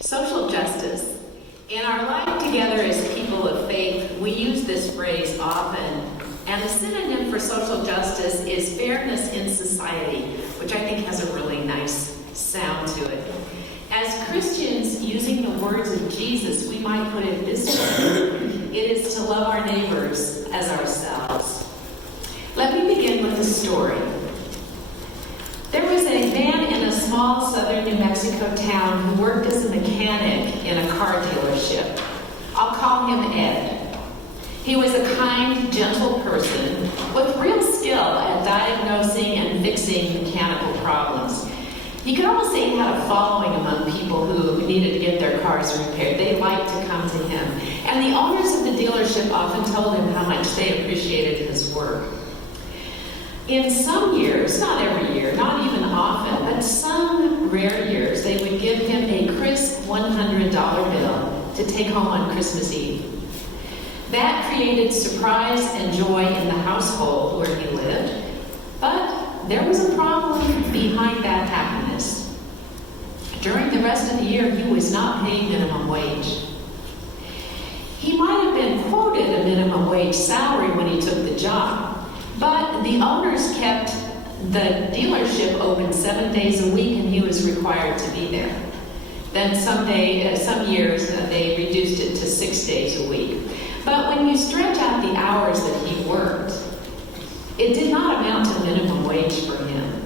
Social justice. In our life together as people of faith, we use this phrase often, and the synonym for social justice is fairness in society, which I think has a really nice sound to it. As Christians, using the words of Jesus, we might put it this way: it is to love our neighbors as ourselves. Let me begin with a story. There was a man in a small southern New Mexico town who worked as a mechanic in a car dealership. I'll call him Ed. He was a kind, gentle person with real skill at diagnosing and fixing mechanical problems. You could almost say he had a following among people who needed to get their cars repaired. They liked to come to him. And the owners of the dealership often told him how much they appreciated his work. In some years, not every year, not even often, but some rare years, they would give him a crisp $100 bill to take home on Christmas Eve. That created surprise and joy in the household where he lived, but there was a problem behind that happiness. During the rest of the year, he was not paid minimum wage. He might have been quoted a minimum wage salary when he took the job, but the owners kept the dealership open 7 days a week, and he was required to be there. Then some years, they reduced it to 6 days a week. But when you stretch out the hours that he worked, it did not amount to minimum wage for him.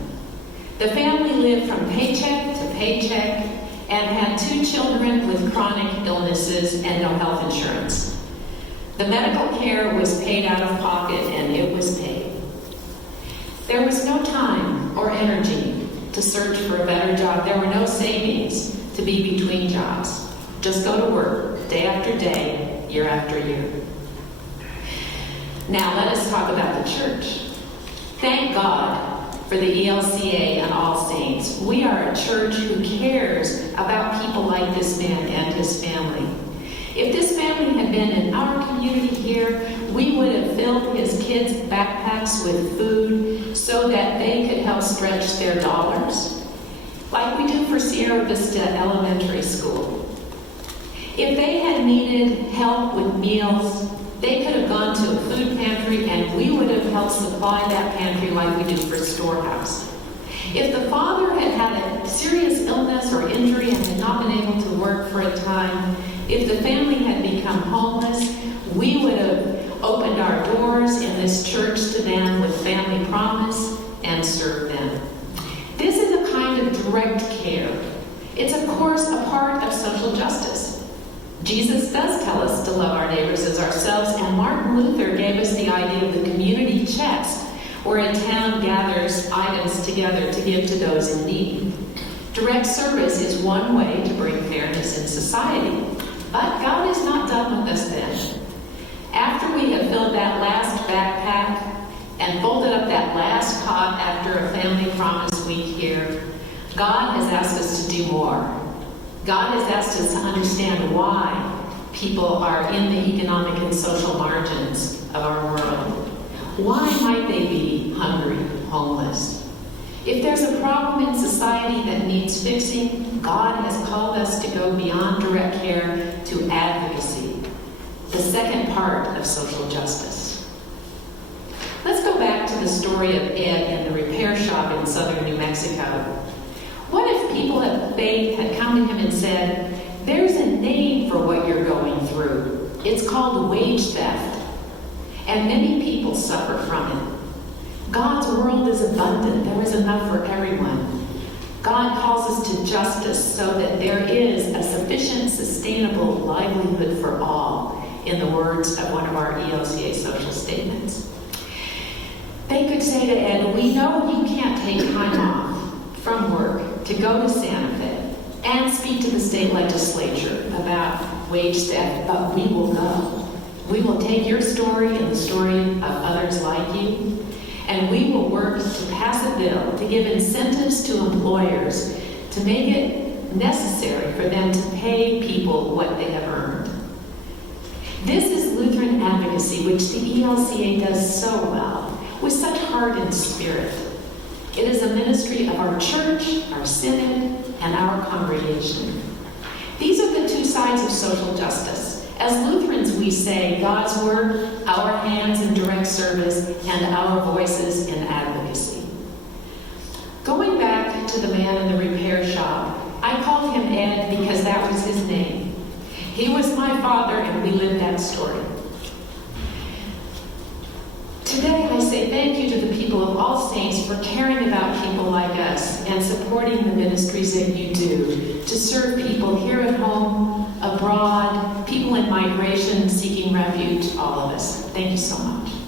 The family lived from paycheck to paycheck and had 2 children with chronic illnesses and no health insurance. The medical care was paid out of pocket, and it was paid. There was no time or energy to search for a better job. There were no savings to be between jobs. Just go to work, day after day, year after year. Now let us talk about the church. Thank God for the ELCA and All Saints. We are a church who cares about people like this man and his family. If this family had been in our community here, we would have filled his kids' backpacks with food so that they could help stretch their dollars, like we do for Sierra Vista Elementary School. If they had needed help with meals, they could have gone to a food pantry, and we would have helped supply that pantry like we do for Storehouse. If the father had had a serious illness or injury and had not been able to work for a time, if the family had become homeless, we would have opened our doors in this church to them with family promise and served them. This is a kind of direct care. It's, of course, a part of social justice. Jesus does tell us to love our neighbors as ourselves, and Martin Luther gave us the idea of the community chest, where a town gathers items together to give to those in need. Direct service is one way to bring fairness in society. But God is not done with us then. After we have filled that last backpack and folded up that last cot after a family promise week here, God has asked us to do more. God has asked us to understand why people are in the economic and social margins of our world. Why might they be hungry, homeless? If there's a problem in society that needs fixing, God has called us to go beyond direct care to advocacy, the second part of social justice. Let's go back to the story of Ed in the repair shop in southern New Mexico. What if people of faith had come to him and said, "There's a name for what you're going through. It's called wage theft, and many people suffer from it. God's world is abundant. There is enough for everyone. God calls us to justice so that there is a sufficient, sustainable livelihood for all," in the words of one of our ELCA social statements. They could say to Ed, "We know you can't take time off from work to go to Santa Fe and speak to the state legislature about wage theft, but we will go. We will take your story and the story of others like you, and we will work to pass a bill to give incentives to employers to make it necessary for them to pay people what they have earned." This is Lutheran advocacy, which the ELCA does so well, with such heart and spirit. It is a ministry of our church, our synod, and our congregation. These sides of social justice. As Lutherans, we say God's word, our hands in direct service, and our voices in advocacy. Going back to the man in the repair shop, I called him Ed because that was his name. He was my father, and we lived that story. Today, I say thank you to the people of All Saints for caring about people like us and supporting the ministries that you do to serve people here at home, abroad, people in migration seeking refuge, all of us. Thank you so much.